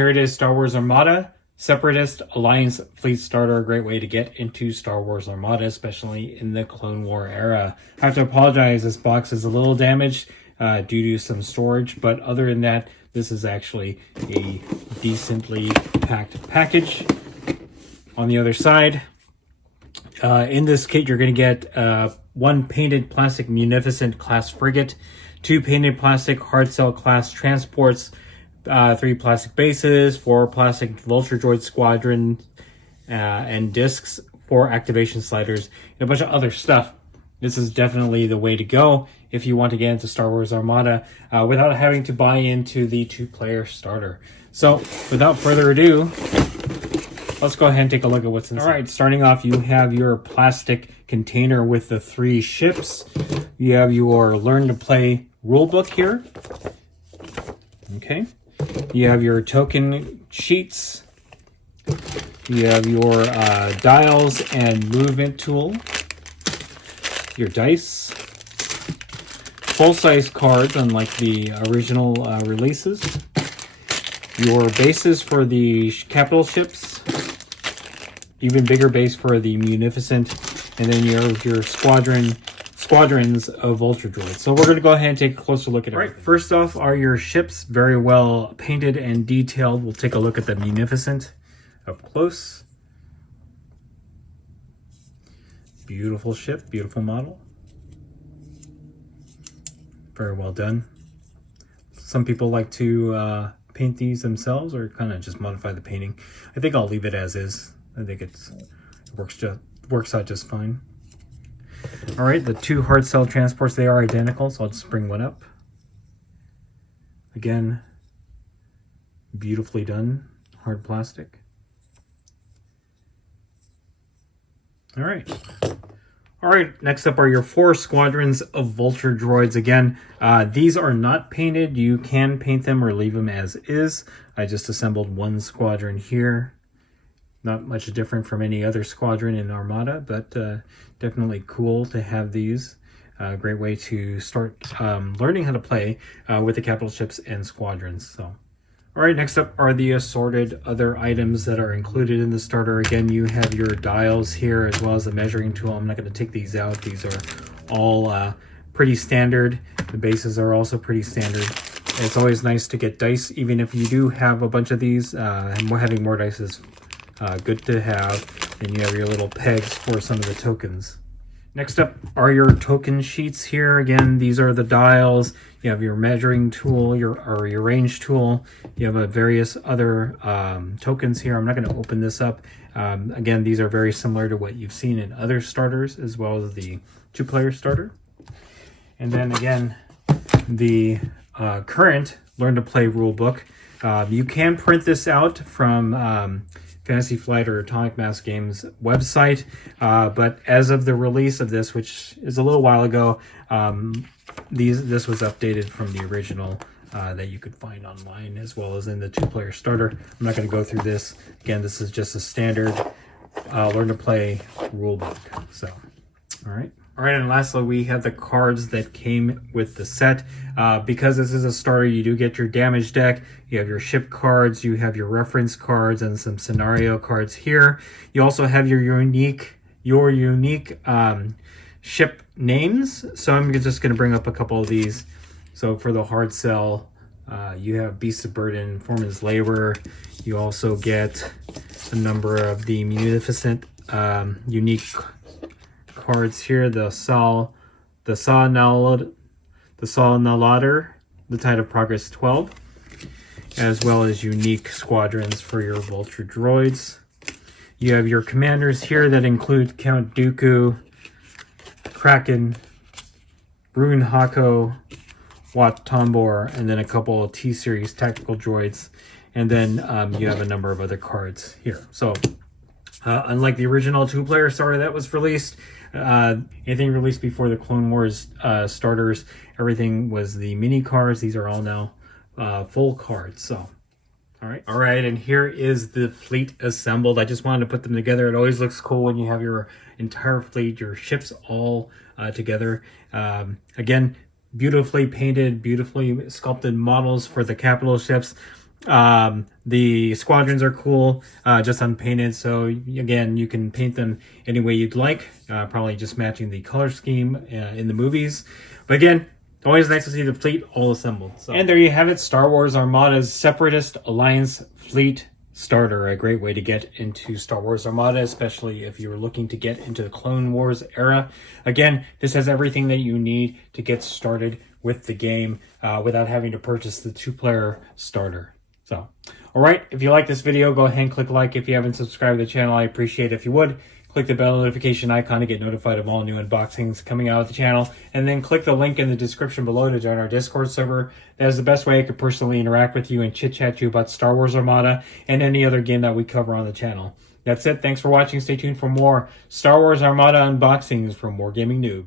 here it is, Star Wars Armada Separatist Alliance Fleet Starter. A great way to get into Star Wars Armada, especially in the Clone War era. I have to apologize, this box is a little damaged due to some storage, but other than that, this is actually a decently packed package. On the other side, in this kit, you're going to get one painted plastic Munificent class frigate, 2 painted plastic hardcell class transports, 3 plastic bases, 4 plastic vulture droid squadron, and discs, 4 activation sliders, and a bunch of other stuff. This is definitely the way to go if you want to get into Star Wars Armada without having to buy into the 2-player starter. So, without further ado, let's go ahead and take a look at what's inside. All right, starting off, you have your plastic container with the 3 ships. You have your Learn to Play rulebook here. Okay. You have your token sheets. You have your dials and movement tool. Your dice. Full-size cards, unlike the original releases. Your bases for the capital ships. Even bigger base for the Munificent. And then your squadrons of vulture droids. So we're going to go ahead and take a closer look at it. All right, first off are your ships, very well painted and detailed. We'll take a look at the Munificent up close. Beautiful ship, beautiful model. Very well done. Some people like to paint these themselves or kind of just modify the painting. I think I'll leave it as is. I think it works out just fine. All right, the 2 hard cell transports, they are identical, so I'll just bring one up. Again, beautifully done, hard plastic. All right, next up are your 4 squadrons of vulture droids. Again, these are not painted. You can paint them or leave them as is. I just assembled one squadron here. Not much different from any other squadron in Armada, but definitely cool to have these. Great way to start learning how to play with the capital ships and squadrons. So, all right, next up are the assorted other items that are included in the starter. Again, you have your dials here as well as the measuring tool. I'm not going to take these out. These are all pretty standard. The bases are also pretty standard. It's always nice to get dice, even if you do have a bunch of these. Having more dice is good to have. And you have your little pegs for some of the tokens. Next up are your token sheets here. Again, these are the dials. You have your measuring tool, your range tool. You have various other tokens here. I'm not going to open this up. Again, these are very similar to what you've seen in other starters as well as the 2-player starter. And then again, the current Learn to Play rulebook. You can print this out from Fantasy Flight or Atomic Mass Games website, but as of the release of this, which is a little while ago, this was updated from the original that you could find online as well as in the 2-player starter. I'm not going to go through this. Again, this is just a standard Learn to Play rulebook. So, all right. All right, and lastly, we have the cards that came with the set. Because this is a starter, you do get your damage deck, you have your ship cards, you have your reference cards, and some scenario cards here. You also have your unique ship names. So I'm just going to bring up a couple of these. So for the hard cell, you have Beast of Burden, Foreman's Labor. You also get a number of the Munificent unique cards here, the Saw Nalader, the Tide of Progress 12, as well as unique squadrons for your vulture droids. You have your commanders here that include Count Dooku, Kraken, Rune Hako, Wat Tambor, and then a couple of T-Series tactical droids. And then you have a number of other cards here. So unlike the original 2-player starter that was released, anything released before the Clone Wars starters, everything was the mini cards. These are all now full cards. So, all right, and here is the fleet assembled. I just wanted to put them together. It always looks cool when you have your entire fleet, your ships all together. Again, beautifully painted, beautifully sculpted models for the capital ships. The squadrons are cool, just unpainted. So again, you can paint them any way you'd like, probably just matching the color scheme in the movies. But again, always nice to see the fleet all assembled. So. And there you have it, Star Wars Armada's Separatist Alliance Fleet Starter. A great way to get into Star Wars Armada, especially if you're looking to get into the Clone Wars era. Again, this has everything that you need to get started with the game without having to purchase the 2-player starter. So, all right, if you like this video, go ahead and click like. If you haven't subscribed to the channel, I appreciate it if you would. Click the bell notification icon to get notified of all new unboxings coming out of the channel. And then click the link in the description below to join our Discord server. That is the best way I could personally interact with you and chit-chat to you about Star Wars Armada and any other game that we cover on the channel. That's it. Thanks for watching. Stay tuned for more Star Wars Armada unboxings from Wargaming Noob.